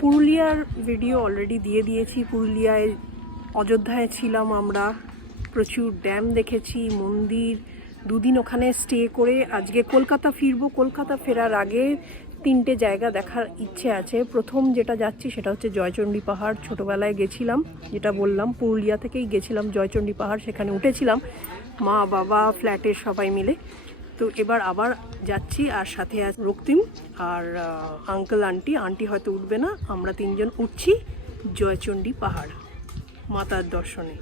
পুরুলিয়ার video already দিয়ে দিয়েছি। পুরুলিয়ায়, অযোধ্যায় ছিলাম আমরা। প্রচুর ড্যাম দেখেছি, মন্দির। দুদিন ওখানে স্টে করে আজকে কলকাতা ফিরবো। কলকাতা ফেরার আগে তিনটে জায়গা দেখার ইচ্ছে আছে। প্রথম যেটা যাচ্ছি সেটা হচ্ছে জয়চণ্ডী পাহাড়। ছোটোবেলায় গেছিলাম, যেটা বললাম, পুরুলিয়া থেকেই গেছিলাম জয়চণ্ডী পাহাড়। সেখানে উঠেছিলাম। মা, বাবা ফ্ল্যাটের সবাই মিলে। তো এবার আবার যাচ্ছি আর সাথে রক্তিম আর আঙ্কেল আন্টি আন্টি হয়তো উঠবে না। আমরা তিনজন উঠছি জয়চণ্ডী পাহাড়, মাতার দর্শনে।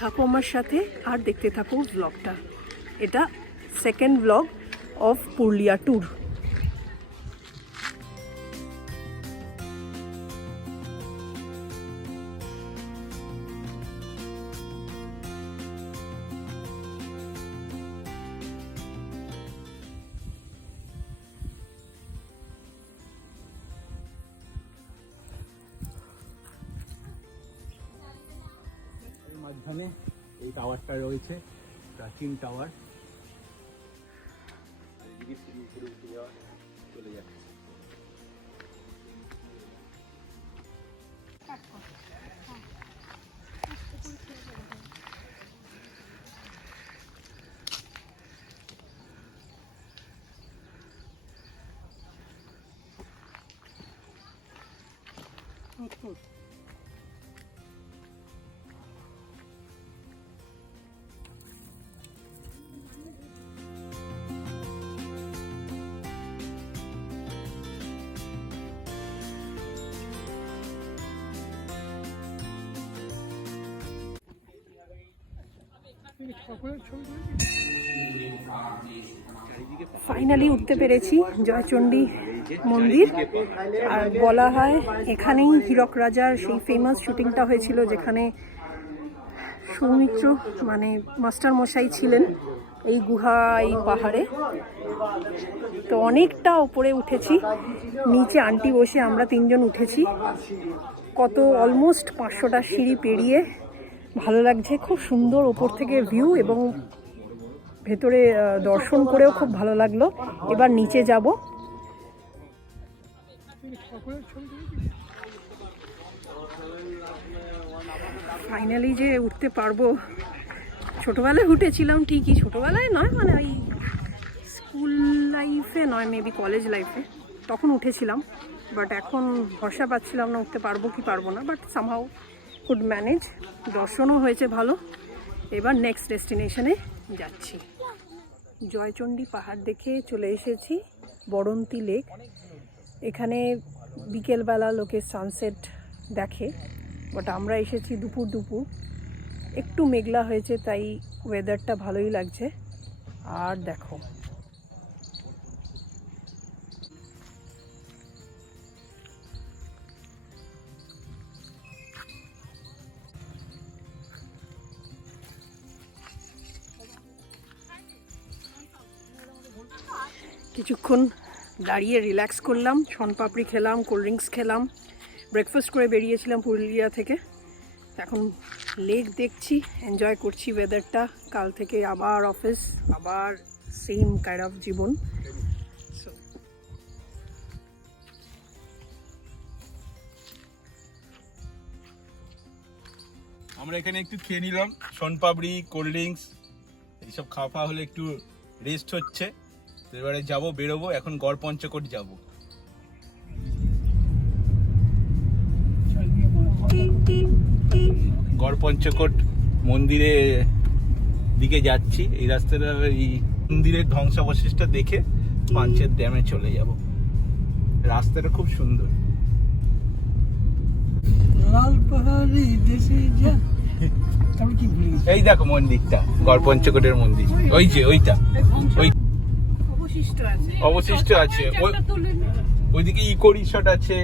থাকো আমার সাথে আর দেখতে থাকো ব্লগটা এটা second blog of Purulia tour মাঝখানে এই টাওয়ারটা রয়েছে প্রাচীন টাওয়ার চলে যাচ্ছে ফাইনালি উঠতে পেরেছি, জয়চণ্ডী মন্দির। আর বলা হয়, এখানেই হীরক রাজার সেই ফেমাস শুটিংটা হয়েছিল, যেখানে সৌমিত্র মানে মাস্টার মশাই ছিলেন এই গুহা, এই পাহাড়ে। তো অনেকটা ওপরে উঠেছি, নিচে আন্টি বসে আমরা তিনজন উঠেছি। কত অলমোস্ট পাঁচশোটা সিঁড়ি পেরিয়ে ভালো লাগছে, খুব সুন্দর ওপর থেকে ভিউ এবং ভেতরে দর্শন করেও খুব ভালো লাগল। এবার নিচে যাব। ফাইনালি যে উঠতে পারব। ছোটোবেলায় উঠেছিলাম ঠিকই, ছোটোবেলায় নয় মানে ওই স্কুল লাইফে নয় মেবি কলেজ লাইফে তখন উঠেছিলাম বাট এখন ভরসা পাচ্ছিলাম না উঠতে পারব কি পারব না বাট সামহাও কুড ম্যানেজ দর্শনও হয়েছে ভালো। এবার নেক্সট ডেস্টিনেশনে যাচ্ছি। জয়চণ্ডী পাহাড় দেখে চলে এসেছি বরন্তি লেক এখানে বিকেলবেলা লোকে সানসেট দেখে বাট আমরা এসেছি দুপুর দুপুর। একটু মেঘলা হয়েছে, তাই ওয়েদারটা ভালোই লাগছে। আর দেখো কিছুক্ষণ দাঁড়িয়ে রিল্যাক্স করলাম শনপাপড়ি খেলাম কোল্ড ড্রিঙ্কস খেলাম ব্রেকফাস্ট করে বেরিয়েছিলাম পুরুলিয়া থেকে। এখন লেক দেখছি এনজয় করছি ওয়েদারটা কাল থেকে আবার অফিস আবার সেম কাইন্ড অফ জীবন। আমরা এখানে একটু খেয়ে নিলাম সোনপাপড়ি কোল্ড ড্রিঙ্কস এইসব খাওয়া হলে একটু রেস্ট হচ্ছে। তো এবারে যাব বেরোবো এখন গড় পঞ্চকোট যাব। গড় পঞ্চকোট মন্দিরে দিকে যাচ্ছি এই রাস্তাটা এই মন্দিরের ধ্বংসাবশেষটা দেখে পাঞ্চের ড্যামে চলে যাব। রাস্তাটা খুব সুন্দর। লাল পাহাড়ি দেশে যা। এই দেখো মন্দিরটা গড় পঞ্চকোটের মন্দির। ওই যে ওইটা। ওই অবশিষ্ট আছে। অবশিষ্ট আছে। ওইদিকে ইকো রিসর্ট আছে।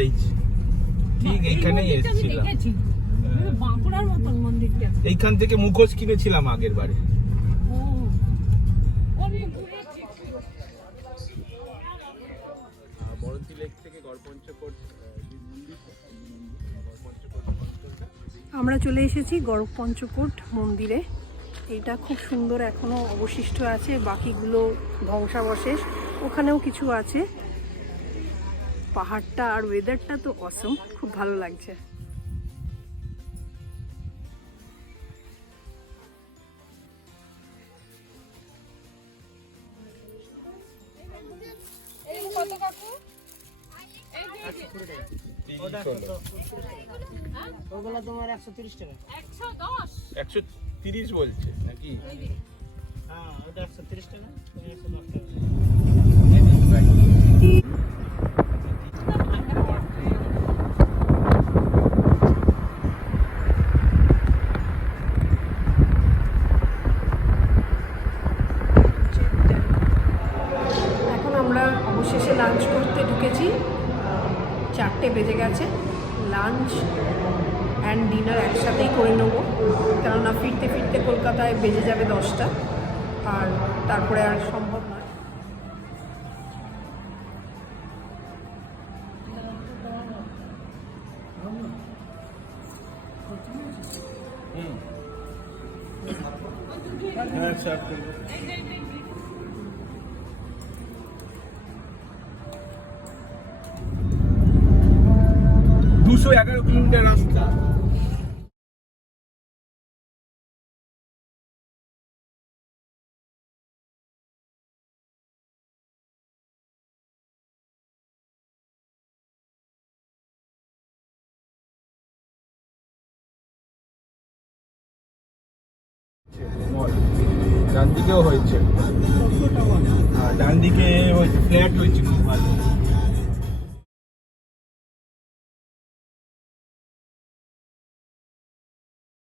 এই ঠিক এইখানেই এসেছিলাম। বাঁকুড়ার মতন মন্দিরটা। এইখান থেকে মুখোশ কিনেছিলাম আগের বারে। বরন্তি লেক থেকে গড়পঞ্চকোট আমরা চলে এসেছি গড় পঞ্চকোট মন্দিরে। এটা খুব সুন্দর এখনও অবশিষ্ট আছে বাকিগুলো ধ্বংসাবশেষ। ওখানেও কিছু আছে। পাহাড়টা আর ওয়েদারটা তো অসম খুব ভালো লাগছে। ওগুলো তোমার একশো তিরিশ টাকা। একশো তিরিশ বলছে নাকি? হ্যাঁ ওটা একশো লাঞ্চ করতে ঢুকেছি। চারটে বেজে গেছে। লাঞ্চ অ্যান্ড ডিনার একসাথেই করে নেব। কেননা ফিরতে ফিরতে কলকাতায় বেজে যাবে দশটা, আর তারপরে আর সম্ভব নয়। দুশো এগারো কিলোমিটার রাস্তা। ডান দিকেও হয়েছে। ডান দিকে হয়েছে ফ্ল্যাট হয়েছে খুব ভালো।